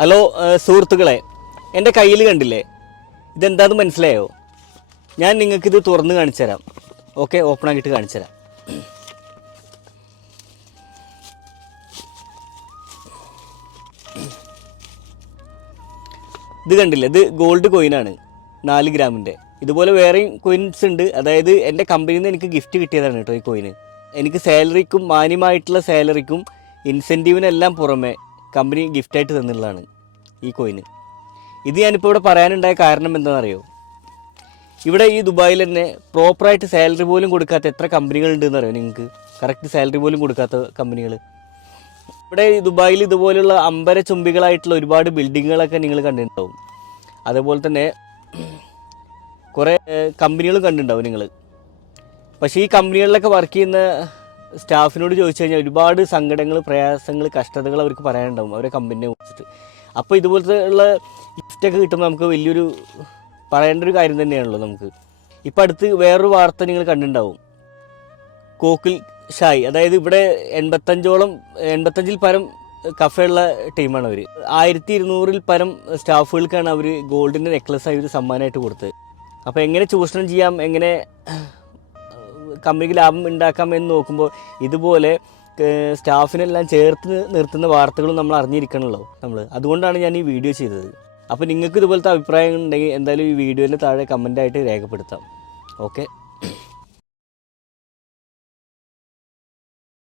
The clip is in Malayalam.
ഹലോ സുഹൃത്തുക്കളെ, എൻ്റെ കയ്യിൽ കണ്ടില്ലേ, ഇതെന്താണെന്ന് മനസ്സിലായോ? ഞാൻ നിങ്ങൾക്കിത് തുറന്ന് കാണിച്ചു തരാം. ഓക്കെ, ഓപ്പൺ ആക്കിയിട്ട് കാണിച്ചു തരാം. ഇത് കണ്ടില്ലേ, ഇത് ഗോൾഡ് കോയിനാണ്, 4 ഗ്രാമിൻ്റെ. ഇതുപോലെ വേറെയും കോയിൻസ് ഉണ്ട്. അതായത് എൻ്റെ കമ്പനിയിൽ നിന്ന് എനിക്ക് ഗിഫ്റ്റ് കിട്ടിയതാണ് കേട്ടോ ഈ കോയിന്. എനിക്ക് സാലറിക്കും മാന്യമായിട്ടുള്ള സാലറിക്കും ഇൻസെൻറ്റീവിനെല്ലാം പുറമെ കമ്പനി ഗിഫ്റ്റായിട്ട് തന്നുള്ളതാണ് ഈ കോയിന്. ഇത് ഞാനിപ്പോൾ ഇവിടെ പറയാനുണ്ടായ കാരണം എന്താണെന്നറിയോ? ഇവിടെ ഈ ദുബായിൽ തന്നെ പ്രോപ്പറായിട്ട് സാലറി പോലും കൊടുക്കാത്ത എത്ര കമ്പനികളുണ്ടെന്ന് അറിയോ നിങ്ങൾക്ക്? കറക്റ്റ് സാലറി പോലും കൊടുക്കാത്ത കമ്പനികൾ. ഇവിടെ ഈ ദുബായിൽ ഇതുപോലുള്ള അമ്പര ചുംബികളായിട്ടുള്ള ഒരുപാട് ബിൽഡിങ്ങുകളൊക്കെ നിങ്ങൾ കണ്ടിട്ടുണ്ടാവും. അതുപോലെ തന്നെ കുറേ കമ്പനികളും കണ്ടിട്ടുണ്ടാവും നിങ്ങൾ. പക്ഷേ ഈ കമ്പനികളിലൊക്കെ വർക്ക് ചെയ്യുന്ന സ്റ്റാഫിനോട് ചോദിച്ചു കഴിഞ്ഞാൽ ഒരുപാട് സങ്കടങ്ങൾ, പ്രയാസങ്ങൾ, കഷ്ടതകൾ അവർക്ക് പറയാനുണ്ടാവും അവരെ കമ്പനിയെ കുറിച്ചിട്ട്. അപ്പോൾ ഇതുപോലത്തെ ഉള്ള ഗിഫ്റ്റൊക്കെ കിട്ടുമ്പോൾ നമുക്ക് വലിയൊരു പറയേണ്ട ഒരു കാര്യം തന്നെയാണല്ലോ നമുക്ക്. ഇപ്പം അടുത്ത് വേറൊരു വാർത്ത നിങ്ങൾ കണ്ടിട്ടുണ്ടാവും. കോക്കിൽ ഷായ്, അതായത് ഇവിടെ 85-ൽ പരം കഫേയുള്ള ടീമാണ് അവർ. 1200-ൽ പരം സ്റ്റാഫുകൾക്കാണ് അവർ ഗോൾഡിൻ്റെ നെക്ലസ് ആയി ഒരു സമ്മാനമായിട്ട് കൊടുത്തത്. അപ്പോൾ എങ്ങനെ ചൂഷണം ചെയ്യാം, എങ്ങനെ കമ്പനിക്ക് ലാഭം ഉണ്ടാക്കാം എന്ന് നോക്കുമ്പോൾ ഇതുപോലെ സ്റ്റാഫിനെല്ലാം ചേർത്ത് നിർത്തുന്ന വാർത്തകളും നമ്മൾ അറിഞ്ഞിരിക്കണമല്ലോ നമ്മൾ. അതുകൊണ്ടാണ് ഞാൻ ഈ വീഡിയോ ചെയ്തത്. അപ്പോൾ നിങ്ങൾക്ക് ഇതുപോലത്തെ അഭിപ്രായം ഉണ്ടെങ്കിൽ എന്തായാലും ഈ വീഡിയോൻ്റെ താഴെ കമൻ്റായിട്ട് രേഖപ്പെടുത്താം. ഓക്കെ.